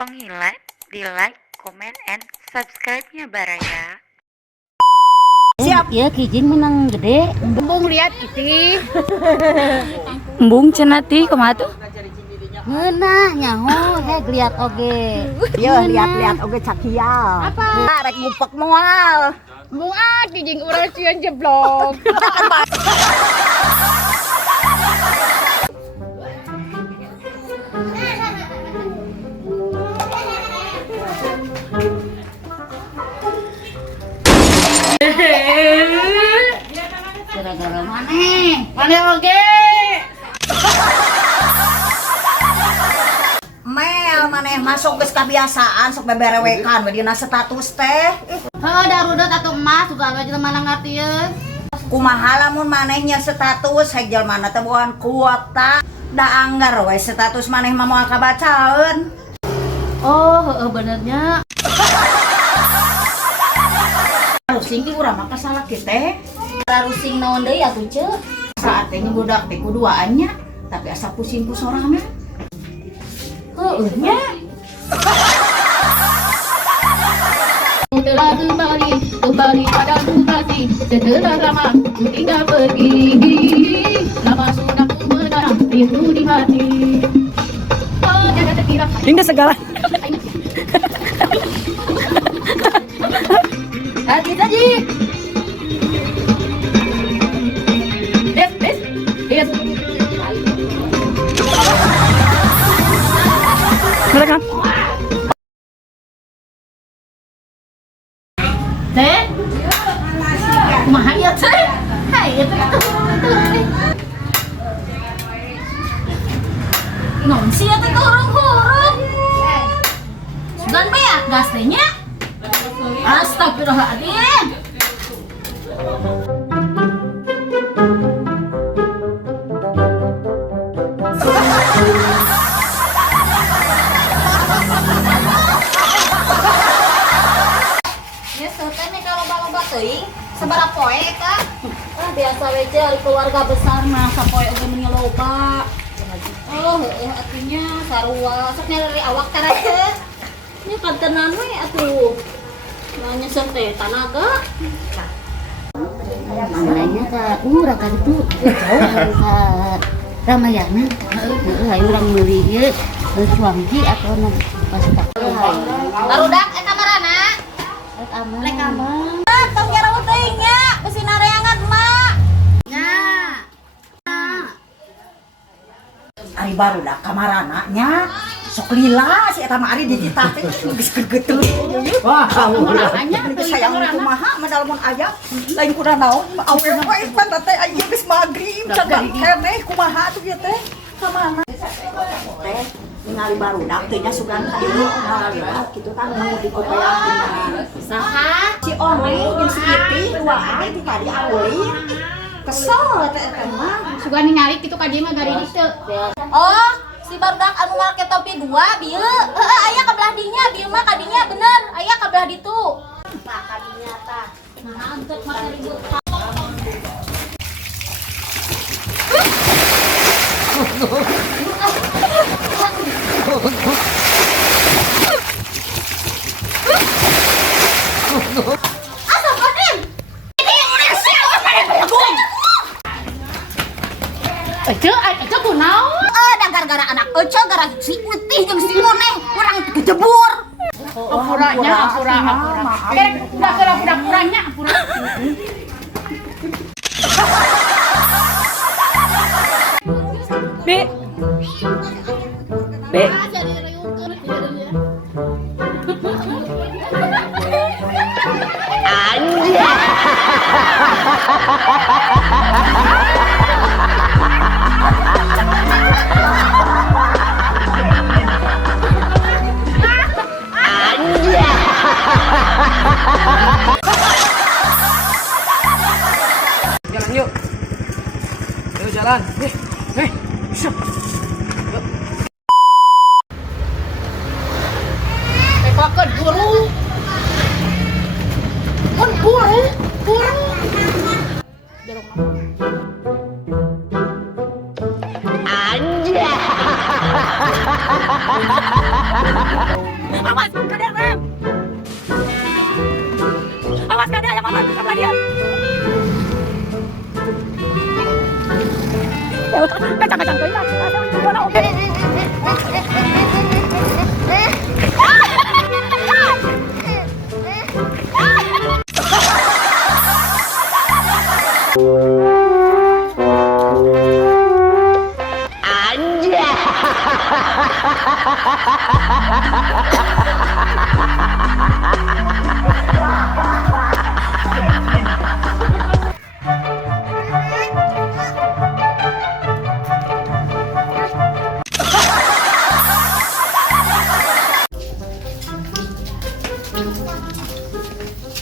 Pengilat, di like, comment, and subscribe-nya Bara ya. Siap. Ya kijing menang gede. Embung lihat itu. Embung cenati kumaha tuh? Ngeunah nyaho lihat oge. Yo lihat-lihat oge cakial. Apa? Rek ngupek moal. Muat kijing urang sieun jeblok. Gara-gara maneh. Maneh oge. Mel maneh masuk geus kabiasaan sok beberewekan we dina status teh. Heuh darudat atuh emas juga gak jelema ngartieun. Kumaha lamun manehnya status hek jelema teh boan kuota. Da anggar we status maneh mah moal kabacaeun. Oh, heuh benernya. Rusing ti urang mah kasalah kieu teh. Rusing naon deui atuh ceuk. Saat teh budak teh kuduaannya tapi asa pusing ku sorangan. Heueuh nya. Telah kembali pada lokasi setelah lama ku tinggal pergi. Lama sudah ku menahan rindu di hati. Oh jangan terkira. Hingga segala. Hati saji. Yes. Mereka Teh. Kumaha ieu teh? Hai eta non sia teh hurung-hurung. Sugan bae gas teh nya. Astagfirullahaladzim. Ya seuteuh kalau loba-loba teuing sabaraha poe eta? Biasa we ari keluarga besar mah sapoe oge meni loba. Oh, heueuh atunya sarua sok nyari awak tara teh. Nya kantenan we atuh. Nanya teh tanaga. Manehnya ka urang ka ditu jauh ka Ramayana. Heueuh hayu urang meuli ieu suangki atau pas tak. Barudak eta marana. Lek aman. tong jarawa teuing nya besi nareangan mak. Nya. Ari barudak kamarana nya. Sok lila si eta mah ari di titah teh geus gegeteu. Wah, Hanya geus sayang kumaha medal mun aya lain kuda naon awe we pan teh aya geus magrib cadak keneh kumaha atuh ieu teh kamana teh ningali barudak teh nya sugan ka dieu ngalila kitu kan nu dikopeakeun saha? si Ome jeung si Iti duaan ti tadi aweuli kesel teh eta mah Sugan ningali kitu ka dieu mah gari teu. Oh, si barudak anu make topi 2 bieu. Heeh, aya ka belah dinya, bieu mah ka dinya bener. Aya ka belah ditu. Tah ka dinya tah. Nah, untuk make ribut. Asa Fatim? Ini udah siapa Fatim? Ece kunaon? Da gara-gara anak ece gara si Utih jeung si Muneh urang kejebur. Apuranya. Kerek udah keur pura-puranya apura. Be Be Jalan yuk. Ayo jalan. Syup. Tekakeun buru. Mun buru. Anjay.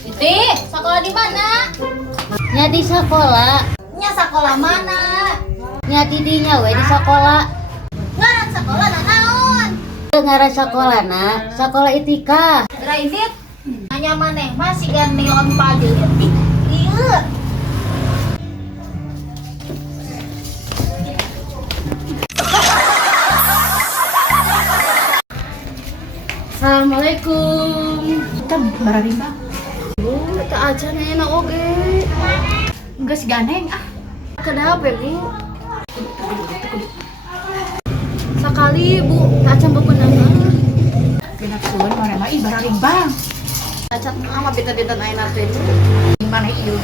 Iti, sekolah di mana? Nya di sekolah, Nya sekolah mana? nya didinya we di sekolah. Ngaran sekolah naon? Ngaran sekolah na, sekolah Itika. Grindit. Hanya maneh masih gan neon pagi. Iya. Assalamualaikum. Kita bararimba. Bu, kita aja enak oge. Geus ganeng ah. Kenapa bu? Sekali bu, tak acan bebenangan. Genak sueun mana mah ih bararimbang. Cacat ama beta-beta ayeuna teh. Mana ieu?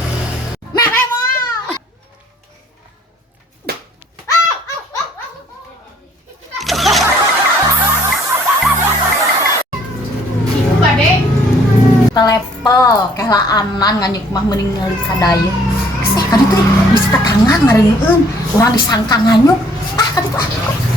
Telepel kehlaanan nganyuk mah mending ngeuli kadaya. Geus kan itu bisa tetangga ngareungeun, urang disangka nganyuk. Ah kaditu ah.